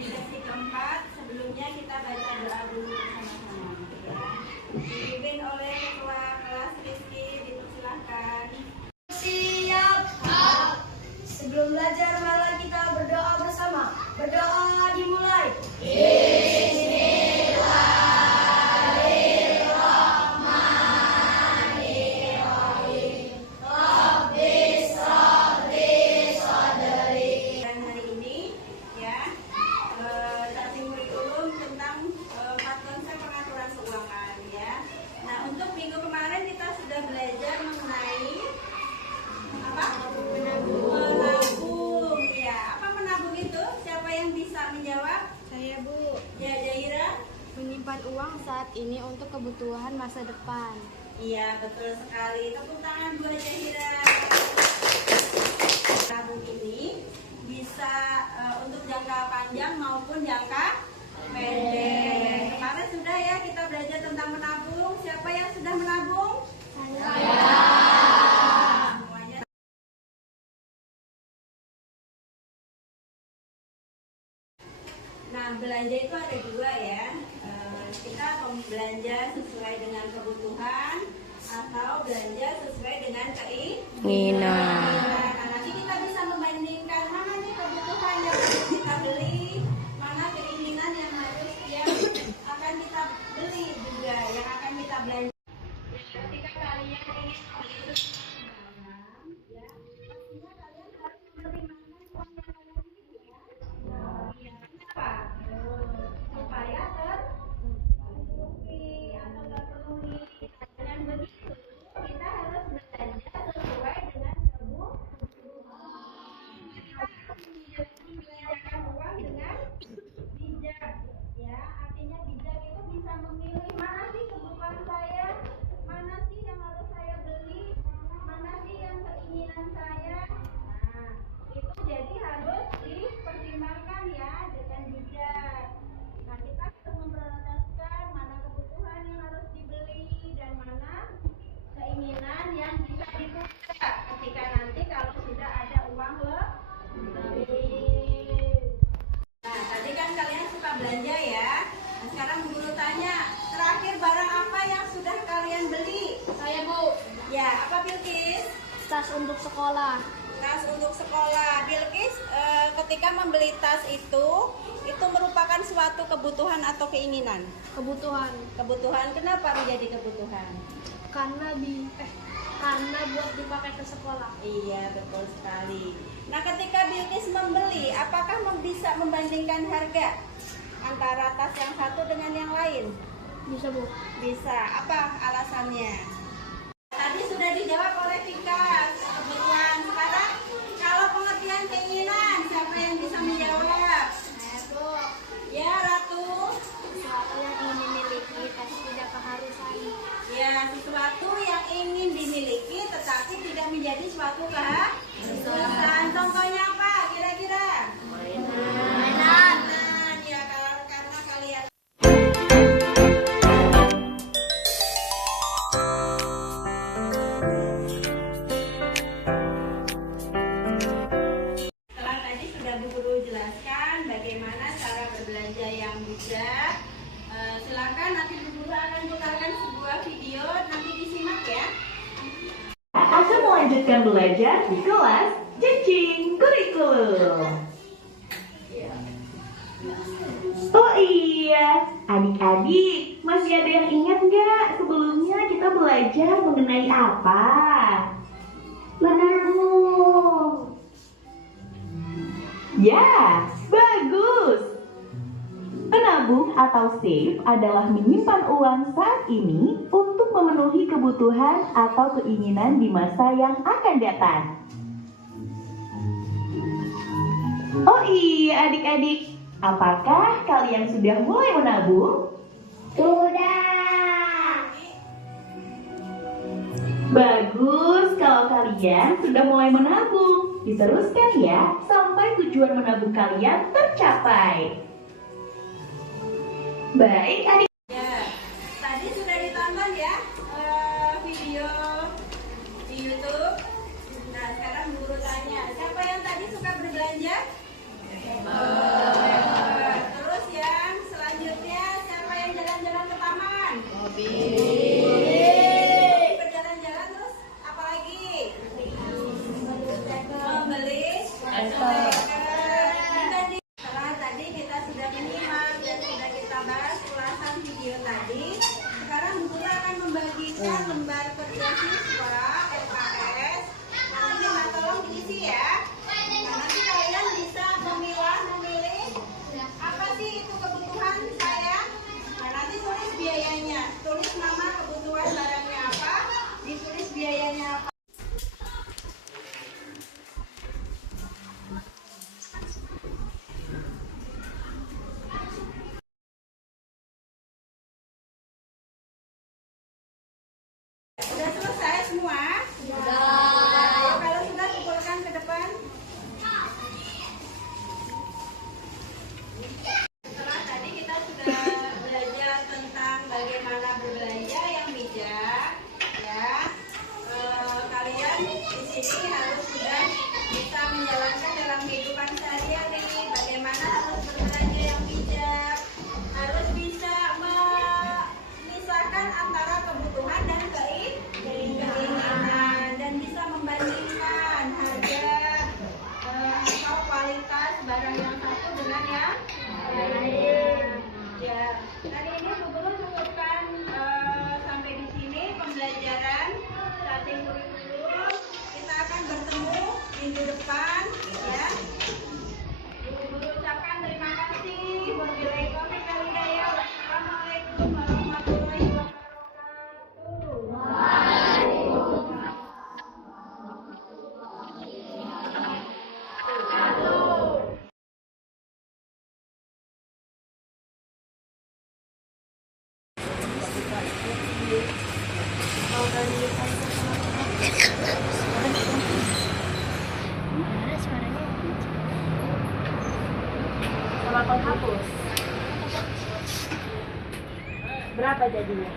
di sesi keempat. Sebelumnya kita baca doa dulu bersama-sama ya. Dipimpin oleh Ketua Kelas Rizky, dipersilahkan. Siap. Sebelum belajar, mari kita berdoa bersama. Berdoa dimulai. Menyimpan uang saat ini untuk kebutuhan masa depan. Iya, betul sekali. Tepuk tangan buat Jahira. Tabung ini bisa untuk jangka panjang maupun jangka pendek. Kemarin sudah ya kita belajar tentang menabung. Siapa yang sudah menabung? Saya. Semuanya. Nah, belanja itu ada dua ya. Kita belanja sesuai dengan kebutuhan atau belanja sesuai dengan keinginan. Nah, nanti kita bisa membandingkan mana nih kebutuhan yang harus kita beli, mana keinginan yang akan kita beli juga, yang akan kita belanja. Ketika kalian ingin membeli barang, ya pastinya kalian harus mempertimbangkan uang yang kalian miliki ya. Iya, kenapa? Supaya tercukupi atau terpenuhi. Dengan begitu kita harus belanja sesuai dengan kebutuhan. Kita harus membelanjakan uang dengan bijak ya. Artinya bijak itu bisa memilih mana sih kebutuhan saya, mana sih yang harus saya beli, mana sih yang keinginan saya. Nah, itu jadi harus dipertimbangkan ya dengan bijak. Nah, kita harus memprioritaskan mana kebutuhan yang harus dibeli dan mana keinginan yang bisa ditunda ketika nanti kalau sudah ada uang lebih. Nah, tadi kan kalian suka belanja ya. Nah, sekarang guru tanya, terakhir barang apa yang sudah kalian beli? Saya, Bu. Ya, apa Bilkis? Tas untuk sekolah. Tas untuk sekolah. Bilkis, ketika membeli tas itu merupakan suatu kebutuhan atau keinginan? Kebutuhan. Kebutuhan. Kenapa menjadi kebutuhan? Karena buat dipakai ke sekolah. Iya, betul sekali. Nah, ketika Bilkis membeli, apakah bisa membandingkan harga antara tas yang satu dengan yang lain? Bisa, Bu. Bisa. Apa alasannya? Tadi sudah dijawab oleh Tika. Kebutuhan. Sekarang kalau pengertian keinginan, siapa yang bisa menjawab? Saya, Bu. Ya, Ratu. Sesuatu yang ingin dimiliki tapi tidak keharusan. Ya, sesuatu yang ingin dimiliki tetapi tidak menjadi suatu keharusan. Contohnya apa kira-kira? Mainan. Ya, karena kalian setelah tadi sudah Bu Guru jelaskan bagaimana cara berbelanja yang bijak. Silakan nanti Bu Guru akan putarkan sebuah video, nanti disimak ya. Akan melanjutkan belajar di kelas Cacing Kurikulum. Oh iya, adik-adik, masih ada yang ingat nggak sebelumnya kita belajar mengenai apa? Menabung. Ya, bagus. Menabung atau save adalah menyimpan uang saat ini untuk memenuhi kebutuhan atau keinginan di masa yang akan datang. Oh iya adik-adik, apakah kalian sudah mulai menabung? Sudah. Bagus, kalau kalian sudah mulai menabung, diteruskan ya sampai tujuan menabung kalian tercapai. Baik adik. Ya, tadi sudah ditonton ya video di YouTube. Nah, sekarang Bu Guru tanya, siapa yang tadi suka berbelanja? dapat beasiswa LKS. Nanti minta tolong diisi ya. Nah, nanti kalian bisa memilih apa sih itu kebutuhan saya. Nah, nanti tulis biayanya, tulis nama kebutuhan barangnya apa, ditulis biayanya apa. Sudah selesai semua? Sudah. Kalau sudah kumpulkan ke depan. Setelah tadi kita sudah belajar tentang bagaimana berbelanja yang bijak, ya. Kalian di sini harus sudah bisa menjalankan dalam kehidupan sehari-hari. Bagaimana harus berbelanja yang bijak, harus bisa memisahkan antara kebutuhan dan keinginan, dan bisa membandingkan harga atau kualitas barang yang satu dengan yang lain. Ya, hari ini Bu Guru cukupkan sampai di sini pembelajaran starting curriculum. Kita akan bertemu minggu depan, ya. Bu Guru ucapkan terima kasih. Wabillahi taufiq wal hidayah. Wassalamualaikum warahmatullahi wabarakatuh. Sama penghapus. Berapa jadinya?